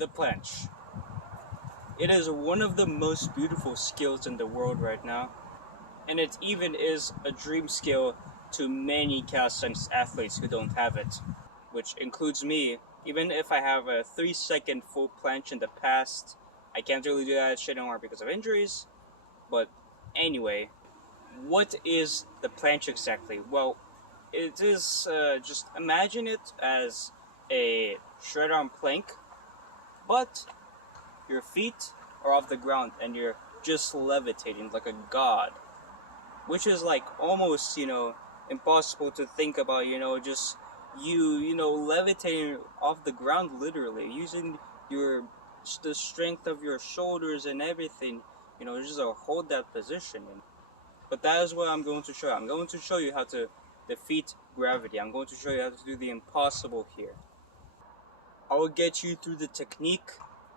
The planche. It is one of the most beautiful skills in the world right now, and it even is a dream skill to many calisthenics athletes who don't have it, which includes me. Even if I have a 3-second full planche in the past, I can't really do that shit anymore because of injuries. But anyway, what is the planche exactly? Well, it is just imagine it as a straight arm plank, but your feet are off the ground and you're just levitating like a god, which is like almost, impossible to think about, just levitating off the ground literally, using the strength of your shoulders and everything, just to hold that position. But that is what I'm going to show you. I'm going to show you how to defeat gravity. I'm going to show you how to do the impossible here. I will get you through the technique,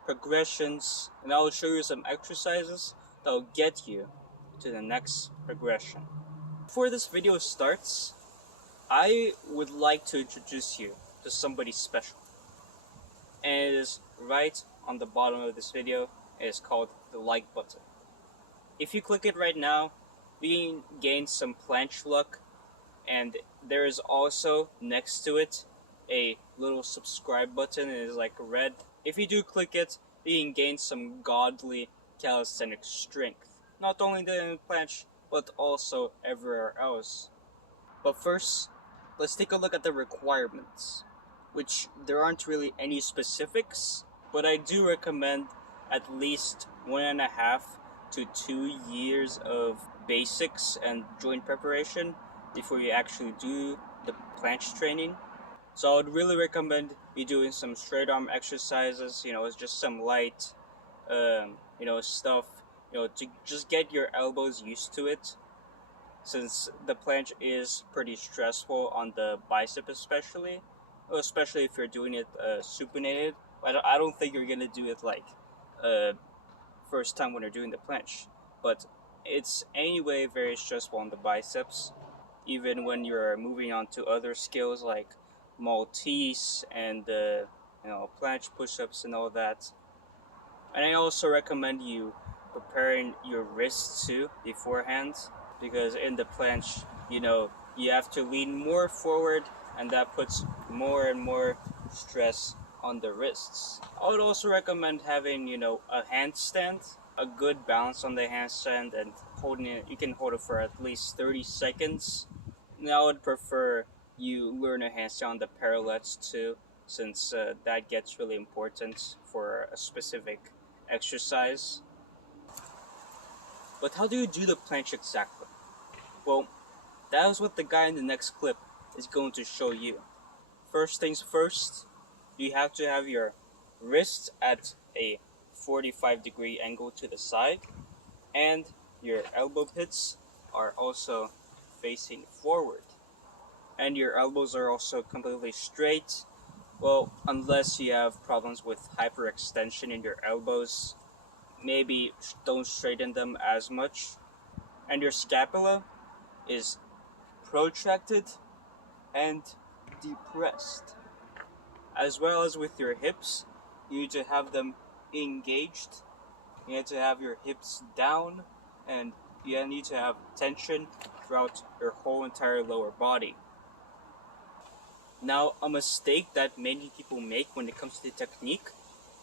progressions, and I will show you some exercises that will get you to the next progression. Before this video starts, I would like to introduce you to somebody special. And it is right on the bottom of this video. It is called the like button. If you click it right now, we gain some planche luck, and there is also next to it a little subscribe button. It is like red. If you do click it, you can gain some godly calisthenic strength, not only in the planche but also everywhere else. But first, let's take a look at the requirements, which there aren't really any specifics, but I do recommend at least 1.5 to 2 years of basics and joint preparation before you actually do the planche training. So I would really recommend you doing some straight arm exercises, it's just some light, stuff, to just get your elbows used to it, since the planche is pretty stressful on the bicep especially if you're doing it supinated. I don't think you're gonna do it like first time when you're doing the planche, but it's anyway very stressful on the biceps, even when you're moving on to other skills like Maltese and planche push-ups and all that. And I also recommend you preparing your wrists too beforehand, because in the planche, you have to lean more forward, and that puts more and more stress on the wrists. I would also recommend having, a handstand, a good balance on the handstand, and holding it. You can hold it for at least 30 seconds. Now I would prefer you learn a handstand on the parallettes too, since that gets really important for a specific exercise. But how do you do the planche exactly? Well, that is what the guy in the next clip is going to show you. First things first, you have to have your wrists at a 45-degree angle to the side, and your elbow pits are also facing forward. And your elbows are also completely straight. Well, unless you have problems with hyperextension in your elbows, maybe don't straighten them as much. And your scapula is protracted and depressed. As well as with your hips, you need to have them engaged. You need to have your hips down, and you need to have tension throughout your whole entire lower body. Now, a mistake that many people make when it comes to the technique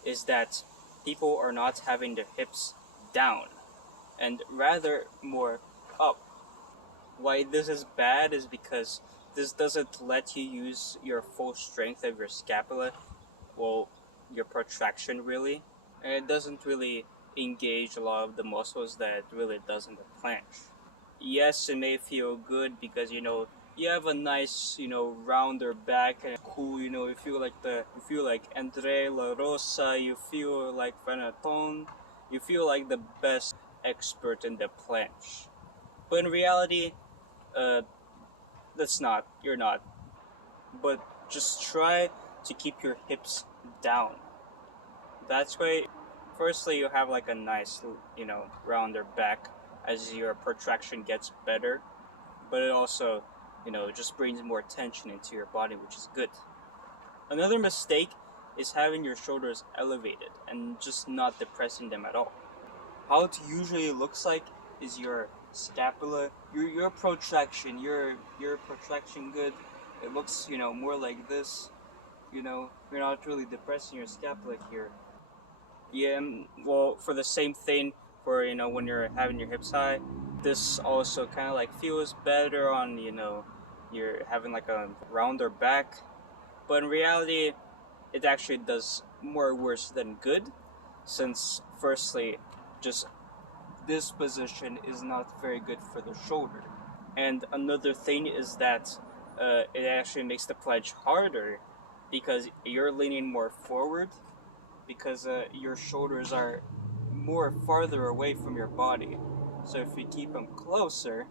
is that people are not having their hips down, and rather more up. Why this is bad is because this doesn't let you use your full strength of your scapula, your protraction really, and it doesn't really engage a lot of the muscles that it really does in the planche. Yes, it may feel good because you have a nice rounder back and cool, you feel like Andre La Rosa, you feel like Veneton, you feel like the best expert in the planche. But in reality, you're not. But just try to keep your hips down. That's why, firstly, you have like a nice, rounder back as your protraction gets better. But it also, just brings more tension into your body, which is good. Another mistake is having your shoulders elevated and just not depressing them at all. How it usually looks like is your scapula, your protraction, your protraction good. It looks, more like this. You're not really depressing your scapula here. Yeah, well, for the same thing, for when you're having your hips high, this also kind of like feels better on you're having like a rounder back, but in reality, it actually does more worse than good, since firstly, just this position is not very good for the shoulder, and another thing is that it actually makes the planche harder because you're leaning more forward because your shoulders are more farther away from your body. So if you keep them closer,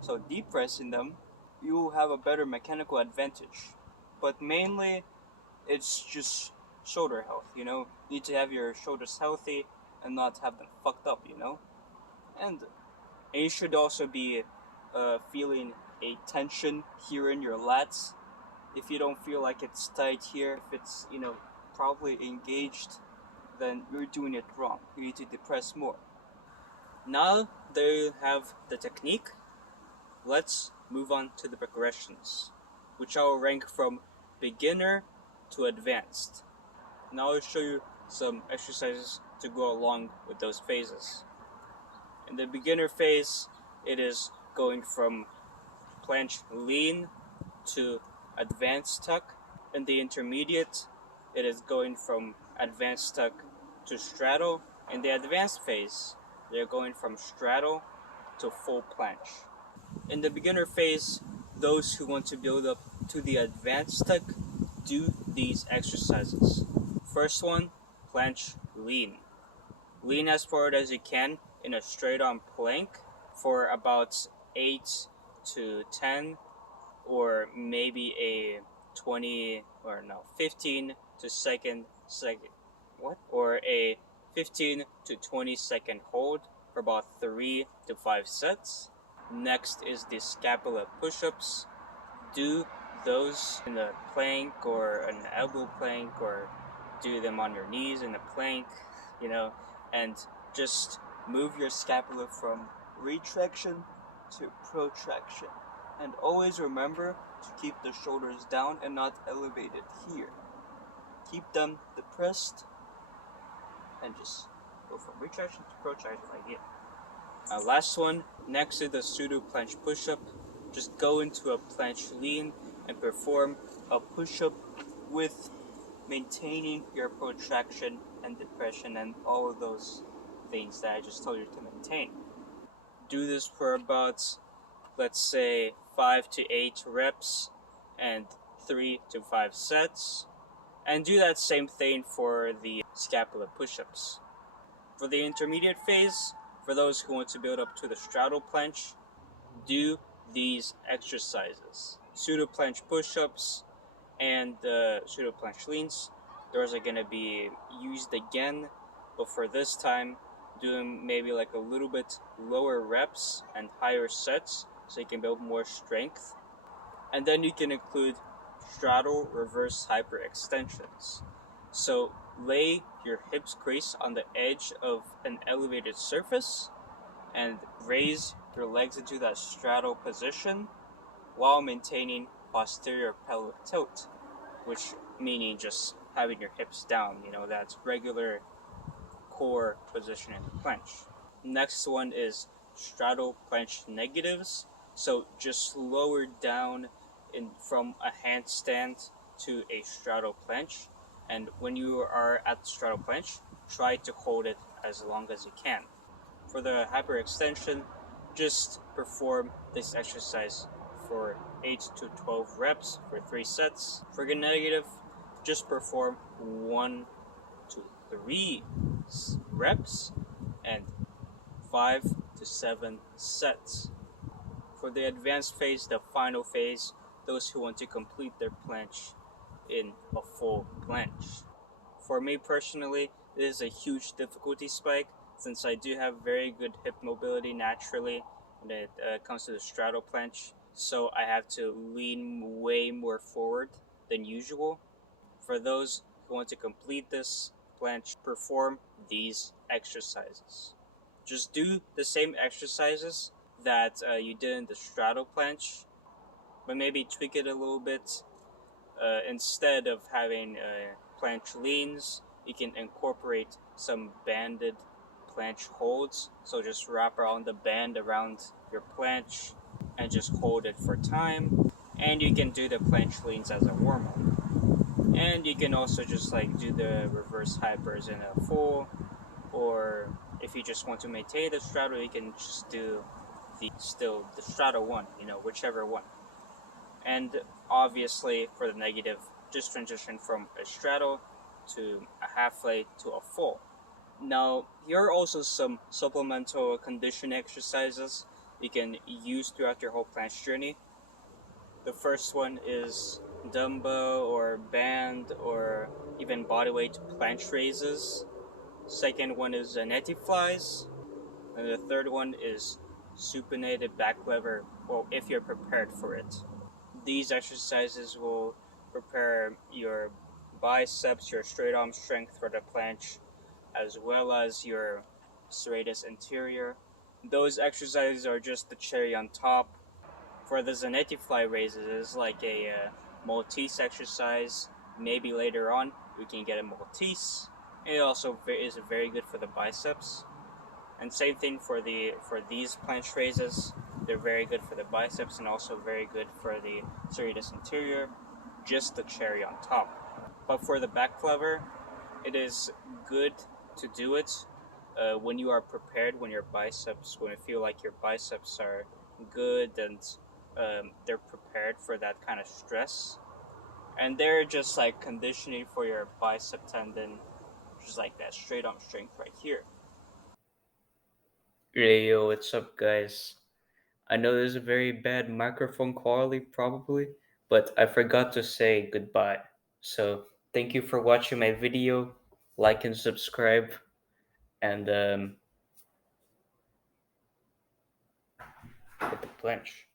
so depressing them, you will have a better mechanical advantage. But mainly, it's just shoulder health, You need to have your shoulders healthy and not have them fucked up. And, and you should also be feeling a tension here in your lats. If you don't feel like it's tight here, if it's, probably engaged, then you're doing it wrong. You need to depress more. Now that you have the technique, let's move on to the progressions, which I will rank from beginner to advanced. Now I'll show you some exercises to go along with those phases. In the beginner phase, it is going from planche lean to advanced tuck. In the intermediate, it is going from advanced tuck to straddle. In the advanced phase, they're going from straddle to full planche. In the beginner phase, those who want to build up to the advanced tuck do these exercises. First one, planche lean. Lean as forward as you can in a straight on plank for about 8 to 10 or maybe a 15 to second or a 15 to 20 second hold for about 3 to 5 sets. Next is the scapula push-ups. Do those in a plank or an elbow plank, or do them on your knees in a plank, and just move your scapula from retraction to protraction. And always remember to keep the shoulders down and not elevated here. Keep them depressed and just go from retraction to protraction like here. Last one, next to the pseudo planche push-up, just go into a planche lean and perform a push-up with maintaining your protraction and depression and all of those things that I just told you to maintain. Do this for about, let's say, 5 to 8 reps and 3 to 5 sets. And do that same thing for the scapula push-ups. For the intermediate phase, for those who want to build up to the straddle planche, do these exercises. Pseudo planche push-ups and pseudo planche leans. Those are going to be used again, but for this time, doing maybe like a little bit lower reps and higher sets so you can build more strength. And then you can include straddle reverse hyperextensions. So lay your hips crease on the edge of an elevated surface and raise your legs into that straddle position while maintaining posterior pelvic tilt, which meaning just having your hips down, that's regular core position in the planche. Next one is straddle planche negatives. So just lower down from a handstand to a straddle planche. And when you are at the straddle planche, try to hold it as long as you can. For the hyperextension, just perform this exercise for 8 to 12 reps for 3 sets. For the negative, just perform 1 to 3 reps and 5 to 7 sets. For the advanced phase, the final phase, those who want to complete their planche in a full planche. For me personally, this is a huge difficulty spike since I do have very good hip mobility naturally when it comes to the straddle planche, so I have to lean way more forward than usual. For those you want to complete this planche, perform these exercises. Just do the same exercises that you did in the straddle planche, but maybe tweak it a little bit. Instead of having planche leans, you can incorporate some banded planche holds. So just wrap around the band around your planche and just hold it for time. And you can do the planche leans as a warm up. And you can also just like do the reverse hypers in a full, or if you just want to maintain the straddle, you can just do the straddle one, whichever one. And obviously for the negative, just transition from a straddle to a halfway to a full. Now, here are also some supplemental conditioning exercises you can use throughout your whole planche journey. The first one is dumbbell or band or even bodyweight planche raises. Second one is Zanetti flies. And the third one is supinated back lever, well, if you're prepared for it. These exercises will prepare your biceps, your straight arm strength for the planche, as well as your serratus anterior. Those exercises are just the cherry on top. For the Zanetti fly raises, it's like a Maltese exercise. Maybe later on we can get a Maltese. It also is very good for the biceps. And same thing for these planche raises. They're very good for the biceps and also very good for the serratus anterior. Just the cherry on top. But for the back lever, it is good to do it when you are prepared, when you feel like your biceps are good and they're prepared for that kind of stress. And they're just like conditioning for your bicep tendon, which is like that straight arm strength right here. Hey yo, what's up, guys? I know there's a very bad microphone quality, probably, but I forgot to say goodbye. So, thank you for watching my video. Like and subscribe, and hit the planche.